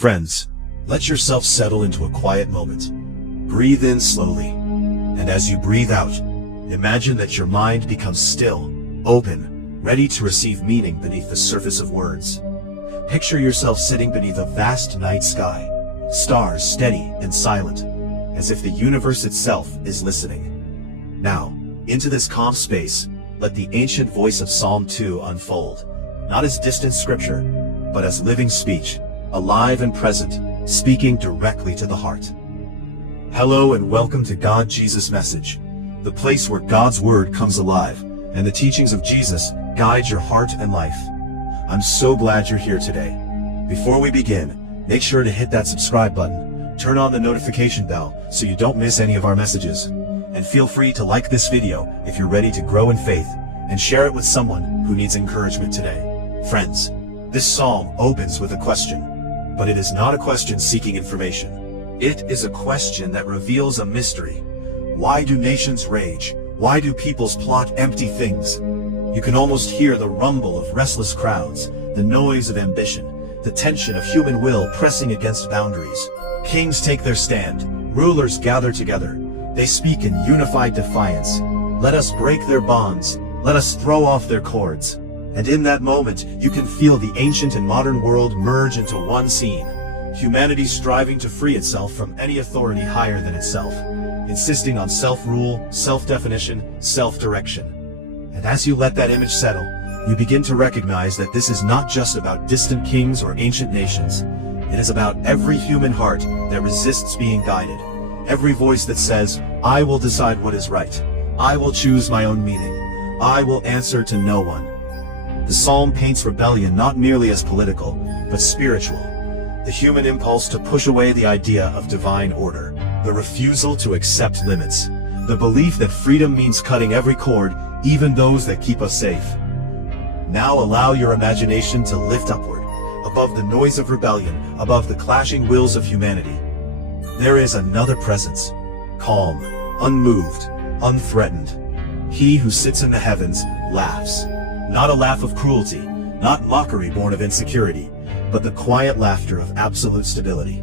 Friends, let yourself settle into a quiet moment. Breathe in slowly, and as you breathe out, imagine that your mind becomes still, open, ready to receive meaning beneath the surface of words. Picture yourself sitting beneath a vast night sky, stars steady and silent, as if the universe itself is listening. Now, into this calm space, let the ancient voice of Psalm 2 unfold, not as distant scripture, but as living speech, alive and present, speaking directly to the heart. Hello and welcome to God Jesus Message, the place where God's Word comes alive, and the teachings of Jesus guide your heart and life. I'm so glad you're here today. Before we begin, make sure to hit that subscribe button, turn on the notification bell so you don't miss any of our messages, and feel free to like this video if you're ready to grow in faith, and share it with someone who needs encouragement today. Friends, this psalm opens with a question. But it is not a question seeking information. It is a question that reveals a mystery. Why do nations rage? Why do peoples plot empty things? You can almost hear the rumble of restless crowds, the noise of ambition, the tension of human will pressing against boundaries. Kings take their stand, rulers gather together. They speak in unified defiance. Let us break their bonds, let us throw off their cords. And in that moment, you can feel the ancient and modern world merge into one scene. Humanity striving to free itself from any authority higher than itself, insisting on self-rule, self-definition, self-direction. And as you let that image settle, you begin to recognize that this is not just about distant kings or ancient nations. It is about every human heart that resists being guided. Every voice that says, I will decide what is right. I will choose my own meaning. I will answer to no one. The psalm paints rebellion not merely as political, but spiritual. The human impulse to push away the idea of divine order, the refusal to accept limits, the belief that freedom means cutting every cord, even those that keep us safe. Now allow your imagination to lift upward, above the noise of rebellion, above the clashing wills of humanity. There is another presence, calm, unmoved, unthreatened. He who sits in the heavens laughs. Not a laugh of cruelty, not mockery born of insecurity, but the quiet laughter of absolute stability.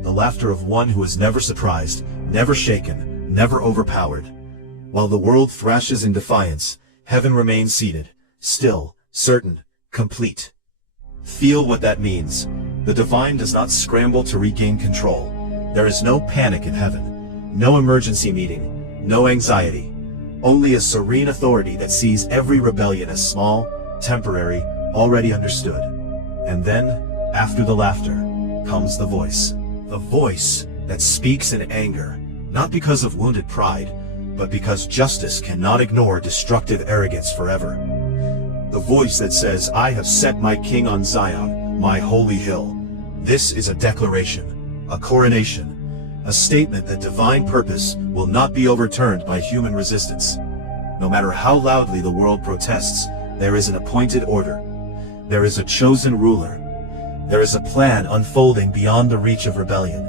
The laughter of one who is never surprised, never shaken, never overpowered. While the world thrashes in defiance, heaven remains seated, still, certain, complete. Feel what that means. The divine does not scramble to regain control. There is no panic in heaven, no emergency meeting, no anxiety. Only a serene authority that sees every rebellion as small, temporary, already understood. And then, after the laughter, comes the voice. The voice that speaks in anger, not because of wounded pride, but because justice cannot ignore destructive arrogance forever. The voice that says, I have set my king on Zion, my holy hill. This is a declaration, a coronation. A statement that divine purpose will not be overturned by human resistance. No matter how loudly the world protests, there is an appointed order. There is a chosen ruler. There is a plan unfolding beyond the reach of rebellion.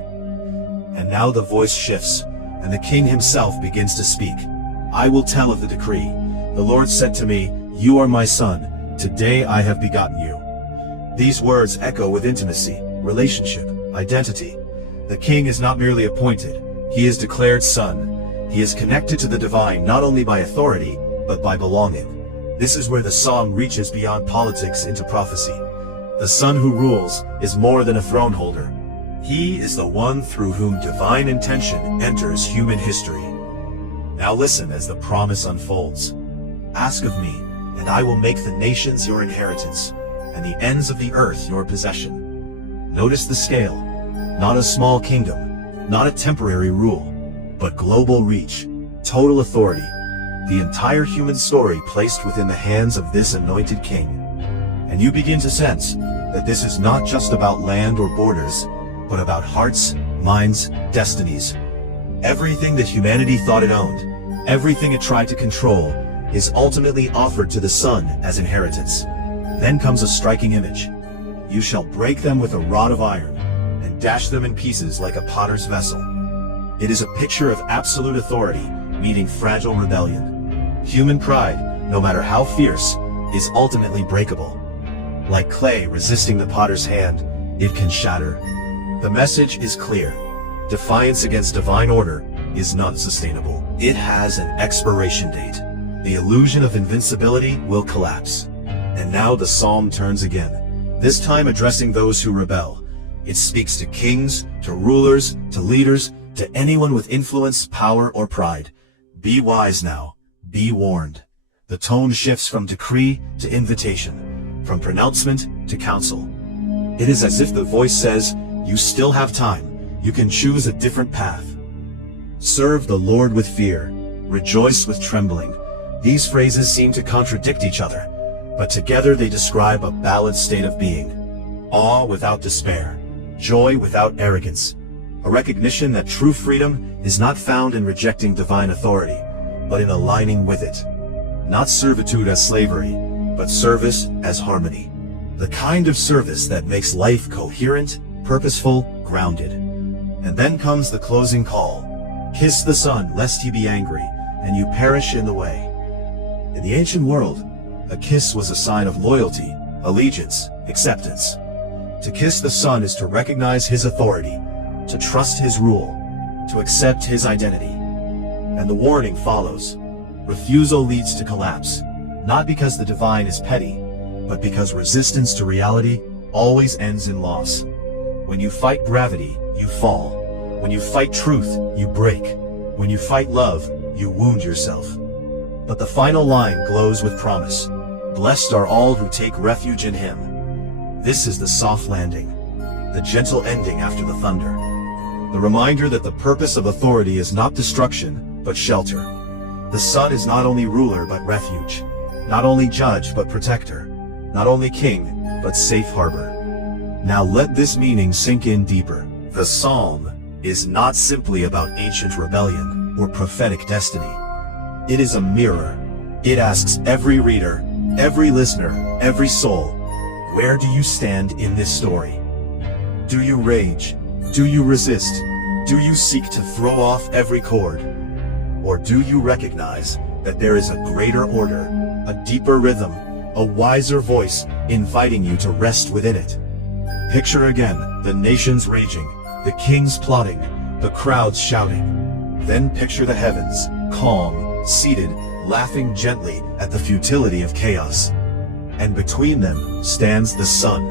And now the voice shifts, and the king himself begins to speak. I will tell of the decree. The Lord said to me, You are my son. Today I have begotten you. These words echo with intimacy, relationship, identity. The king is not merely appointed, he is declared son. He is connected to the divine not only by authority, but by belonging. This is where the psalm reaches beyond politics into prophecy. The son who rules is more than a throne holder. He is the one through whom divine intention enters human history. Now listen as the promise unfolds. Ask of me, and I will make the nations your inheritance, and the ends of the earth your possession. Notice the scale. Not a small kingdom, not a temporary rule, but global reach, total authority, the entire human story placed within the hands of this anointed king. And you begin to sense that this is not just about land or borders, but about hearts, minds, destinies. Everything that humanity thought it owned, everything it tried to control, is ultimately offered to the Son as inheritance. Then comes a striking image. You shall break them with a rod of iron, and dash them in pieces like a potter's vessel. It is a picture of absolute authority, meeting fragile rebellion. Human pride, no matter how fierce, is ultimately breakable. Like clay resisting the potter's hand, it can shatter. The message is clear. Defiance against divine order is not sustainable. It has an expiration date. The illusion of invincibility will collapse. And now the psalm turns again, this time addressing those who rebel. It speaks to kings, to rulers, to leaders, to anyone with influence, power, or pride. Be wise now. Be warned. The tone shifts from decree to invitation, from pronouncement to counsel. It is as if the voice says, you still have time. You can choose a different path. Serve the Lord with fear. Rejoice with trembling. These phrases seem to contradict each other, but together they describe a balanced state of being. Awe without despair. Joy without arrogance. A recognition that true freedom is not found in rejecting divine authority, but in aligning with it. Not servitude as slavery, but service as harmony. The kind of service that makes life coherent, purposeful, grounded. And then comes the closing call. Kiss the Son, lest he be angry, and you perish in the way. In the ancient world, a kiss was a sign of loyalty, allegiance, acceptance. To kiss the Son is to recognize his authority, to trust his rule, to accept his identity. And the warning follows. Refusal leads to collapse, not because the divine is petty, but because resistance to reality always ends in loss. When you fight gravity, you fall. When you fight truth, you break. When you fight love, you wound yourself. But the final line glows with promise. Blessed are all who take refuge in him. This is the soft landing, the gentle ending after the thunder. The reminder that the purpose of authority is not destruction, but shelter. The Son is not only ruler, but refuge. Not only judge, but protector. Not only king, but safe harbor. Now let this meaning sink in deeper. The Psalm is not simply about ancient rebellion or prophetic destiny. It is a mirror. It asks every reader, every listener, every soul, where do you stand in this story? Do you rage? Do you resist? Do you seek to throw off every cord? Or do you recognize that there is a greater order, a deeper rhythm, a wiser voice inviting you to rest within it? Picture again the nations raging, the kings plotting, the crowds shouting. Then picture the heavens, calm, seated, laughing gently at the futility of chaos. And between them stands the Son,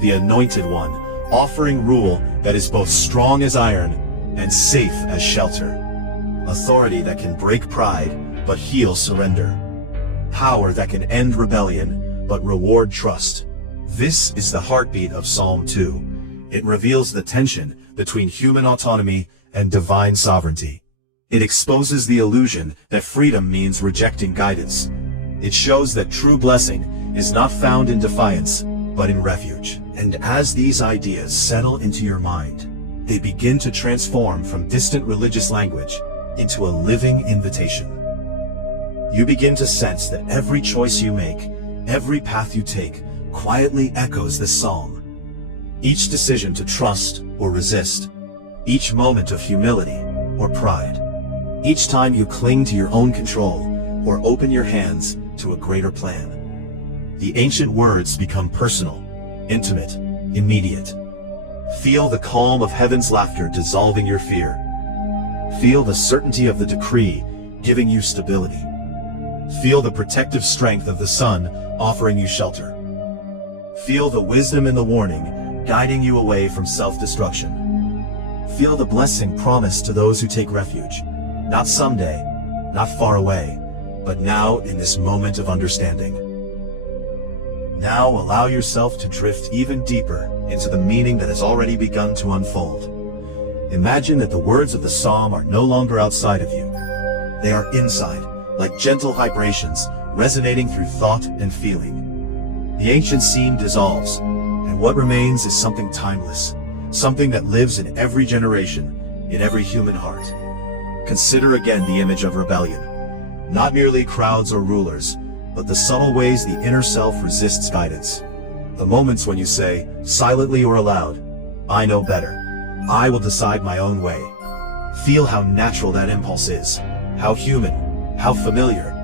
the Anointed One, offering rule that is both strong as iron and safe as shelter. Authority that can break pride, but heal surrender. Power that can end rebellion, but reward trust. This is the heartbeat of Psalm 2. It reveals the tension between human autonomy and divine sovereignty. It exposes the illusion that freedom means rejecting guidance. It shows that true blessing is not found in defiance, but in refuge. And as these ideas settle into your mind, they begin to transform from distant religious language into a living invitation. You begin to sense that every choice you make, every path you take, quietly echoes this psalm. Each decision to trust or resist, each moment of humility or pride, each time you cling to your own control or open your hands to a greater plan. The ancient words become personal, intimate, immediate. Feel the calm of heaven's laughter dissolving your fear. Feel the certainty of the decree giving you stability. Feel the protective strength of the Son offering you shelter. Feel the wisdom in the warning guiding you away from self-destruction. Feel the blessing promised to those who take refuge, not someday, not far away, but now in this moment of understanding. Now allow yourself to drift even deeper into the meaning that has already begun to unfold. Imagine that the words of the psalm are no longer outside of you. They are inside, like gentle vibrations, resonating through thought and feeling. The ancient scene dissolves, and what remains is something timeless, something that lives in every generation, in every human heart. Consider again the image of rebellion. Not merely crowds or rulers, but the subtle ways the inner self resists guidance. The moments when you say, silently or aloud, I know better. I will decide my own way. Feel how natural that impulse is, how human, how familiar,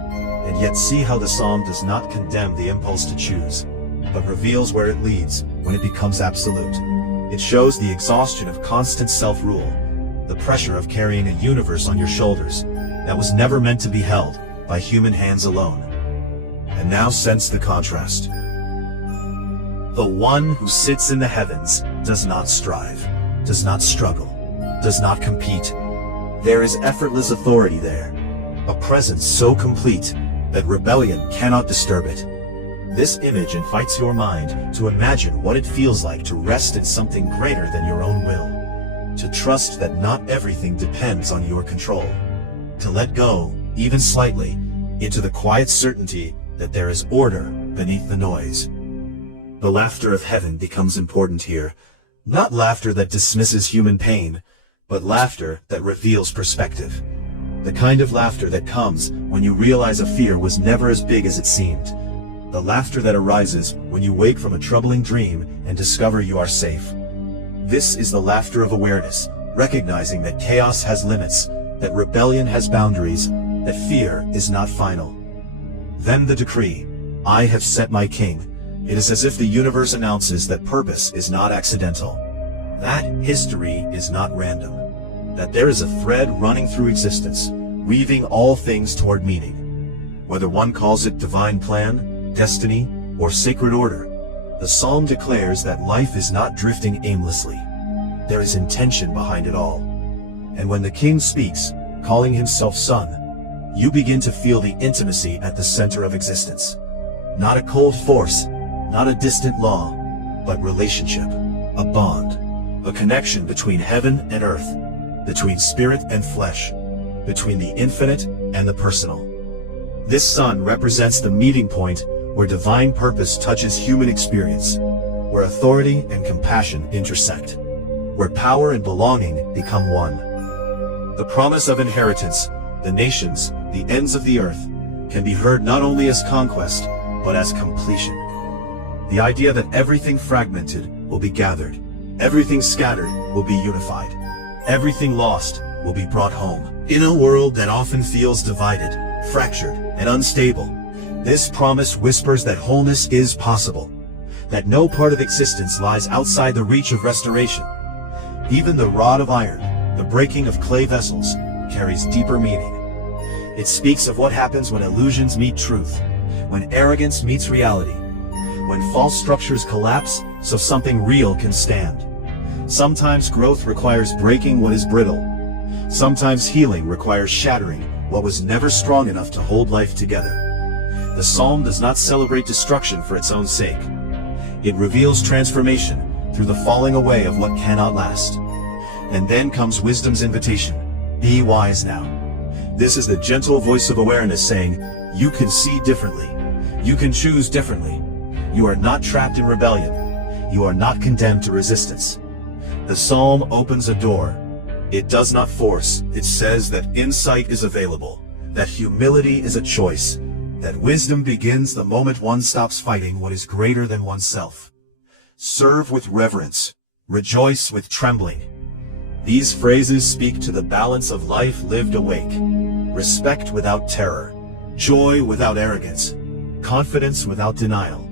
and yet see how the psalm does not condemn the impulse to choose, but reveals where it leads when it becomes absolute. It shows the exhaustion of constant self-rule, the pressure of carrying a universe on your shoulders that was never meant to be held by human hands alone. And now sense the contrast. The one who sits in the heavens does not strive, does not struggle, does not compete. There is effortless authority there, a presence so complete that rebellion cannot disturb it. This image invites your mind to imagine what it feels like to rest in something greater than your own will, to trust that not everything depends on your control, to let go, even slightly, into the quiet certainty that there is order beneath the noise. The laughter of heaven becomes important here, not laughter that dismisses human pain, but laughter that reveals perspective. The kind of laughter that comes when you realize a fear was never as big as it seemed. The laughter that arises when you wake from a troubling dream and discover you are safe. This is the laughter of awareness, recognizing that chaos has limits, that rebellion has boundaries, that fear is not final. Then the decree, I have set my king. It is as if the universe announces that purpose is not accidental, that history is not random, that there is a thread running through existence, weaving all things toward meaning. Whether one calls it divine plan, destiny, or sacred order, the psalm declares that life is not drifting aimlessly. There is intention behind it all. And when the king speaks, calling himself son, you begin to feel the intimacy at the center of existence. Not a cold force, not a distant law, but relationship, a bond, a connection between heaven and earth, between spirit and flesh, between the infinite and the personal. This son represents the meeting point where divine purpose touches human experience, where authority and compassion intersect, where power and belonging become one. The promise of inheritance, the nations, the ends of the earth, can be heard not only as conquest, but as completion. The idea that everything fragmented will be gathered, everything scattered will be unified, everything lost will be brought home. In a world that often feels divided, fractured, and unstable, this promise whispers that wholeness is possible, that no part of existence lies outside the reach of restoration. Even the rod of iron, the breaking of clay vessels, carries deeper meaning. It speaks of what happens when illusions meet truth, when arrogance meets reality, when false structures collapse so something real can stand. Sometimes growth requires breaking what is brittle. Sometimes healing requires shattering what was never strong enough to hold life together. The psalm does not celebrate destruction for its own sake. It reveals transformation through the falling away of what cannot last. And then comes wisdom's invitation. Be wise now. This is the gentle voice of awareness saying, you can see differently. You can choose differently. You are not trapped in rebellion. You are not condemned to resistance. The psalm opens a door. It does not force. It says that insight is available, that humility is a choice, that wisdom begins the moment one stops fighting what is greater than oneself. Serve with reverence. Rejoice with trembling. These phrases speak to the balance of life lived awake. Respect without terror. Joy without arrogance. Confidence without denial.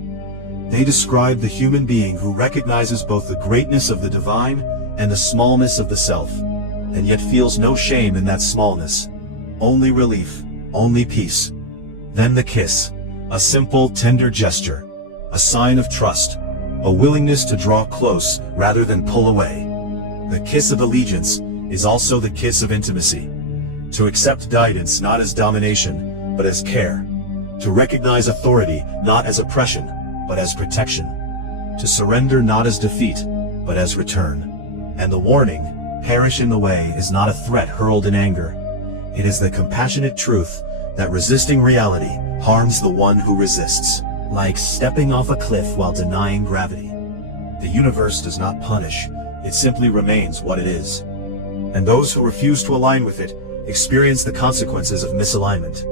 They describe the human being who recognizes both the greatness of the divine and the smallness of the self, and yet feels no shame in that smallness. Only relief, only peace. Then the kiss, a simple, tender gesture, a sign of trust, a willingness to draw close rather than pull away. The kiss of allegiance is also the kiss of intimacy. To accept guidance not as domination, but as care. To recognize authority not as oppression, but as protection. To surrender not as defeat, but as return. And the warning, perish in the way, is not a threat hurled in anger. It is the compassionate truth that resisting reality harms the one who resists, like stepping off a cliff while denying gravity. The universe does not punish, it simply remains what it is. And those who refuse to align with it experience the consequences of misalignment.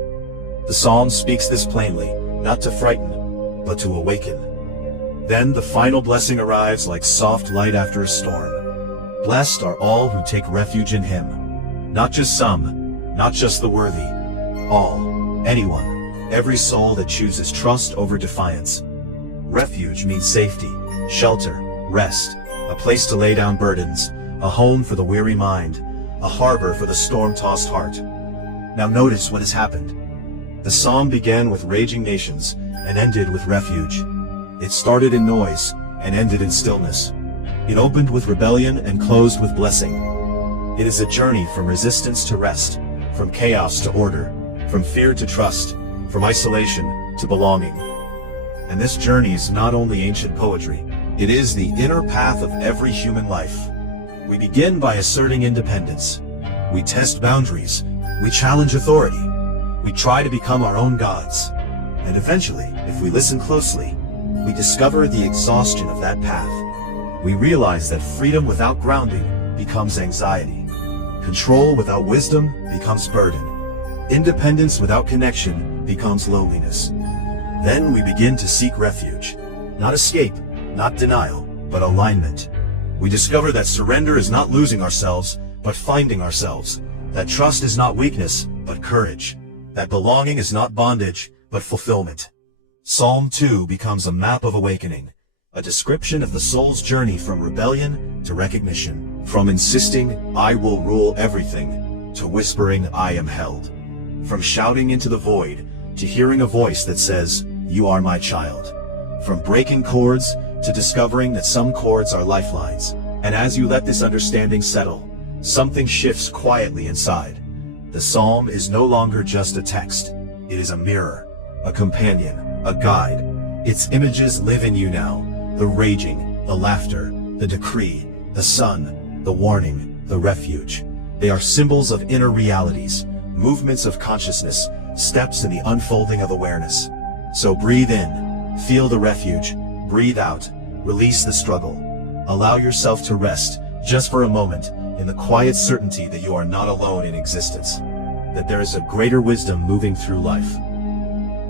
The psalm speaks this plainly, not to frighten, but to awaken. Then the final blessing arrives like soft light after a storm. Blessed are all who take refuge in him. Not just some, not just the worthy. All, anyone, every soul that chooses trust over defiance. Refuge means safety, shelter, rest, a place to lay down burdens, a home for the weary mind, a harbor for the storm-tossed heart. Now notice what has happened. The psalm began with raging nations and ended with refuge. It started in noise and ended in stillness. It opened with rebellion and closed with blessing. It is a journey from resistance to rest, from chaos to order, from fear to trust, from isolation to belonging. And this journey is not only ancient poetry, it is the inner path of every human life. We begin by asserting independence. We test boundaries. We challenge authority. We try to become our own gods. And eventually, if we listen closely, we discover the exhaustion of that path. We realize that freedom without grounding becomes anxiety. Control without wisdom becomes burden. Independence without connection becomes loneliness. Then we begin to seek refuge. Not escape, not denial, but alignment. We discover that surrender is not losing ourselves, but finding ourselves. That trust is not weakness, but courage. That belonging is not bondage, but fulfillment. Psalm 2 becomes a map of awakening, a description of the soul's journey from rebellion to recognition, from insisting, "I will rule everything," to whispering, "I am held," from shouting into the void to hearing a voice that says, "You are my child," from breaking cords to discovering that some cords are lifelines. And as you let this understanding settle, something shifts quietly inside. The psalm is no longer just a text. It is a mirror, a companion, a guide. Its images live in you now. The raging, the laughter, the decree, the sun, the warning, the refuge. They are symbols of inner realities, movements of consciousness, steps in the unfolding of awareness. So breathe in, feel the refuge, breathe out, release the struggle. Allow yourself to rest, just for a moment, in the quiet certainty that you are not alone in existence. That there is a greater wisdom moving through life.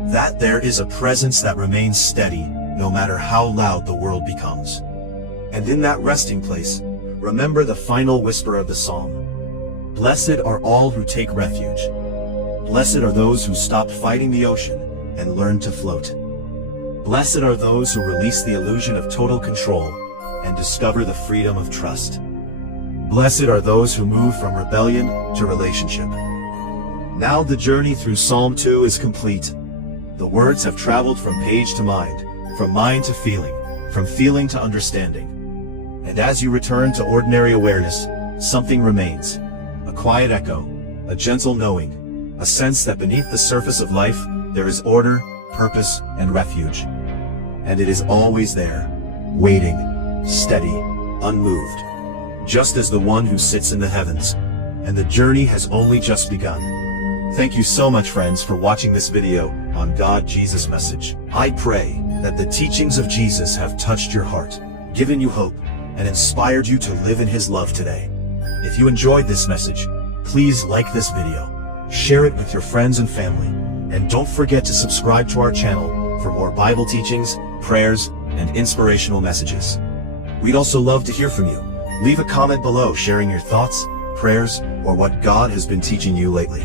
That there is a presence that remains steady, no matter how loud the world becomes. And in that resting place, remember the final whisper of the psalm. Blessed are all who take refuge. Blessed are those who stop fighting the ocean and learn to float. Blessed are those who release the illusion of total control and discover the freedom of trust. Blessed are those who move from rebellion to relationship. Now the journey through Psalm 2 is complete. The words have traveled from page to mind, from mind to feeling, from feeling to understanding. And as you return to ordinary awareness, something remains. A quiet echo, a gentle knowing, a sense that beneath the surface of life, there is order, purpose, and refuge. And it is always there, waiting, steady, unmoved, just as the one who sits in the heavens. And the journey has only just begun. Thank you so much, friends, for watching this video on God Jesus Message. I pray that the teachings of Jesus have touched your heart, given you hope, and inspired you to live in His love today. If you enjoyed this message, please like this video, share it with your friends and family, and don't forget to subscribe to our channel for more Bible teachings, prayers, and inspirational messages. We'd also love to hear from you. Leave a comment below sharing your thoughts, prayers, or what God has been teaching you lately.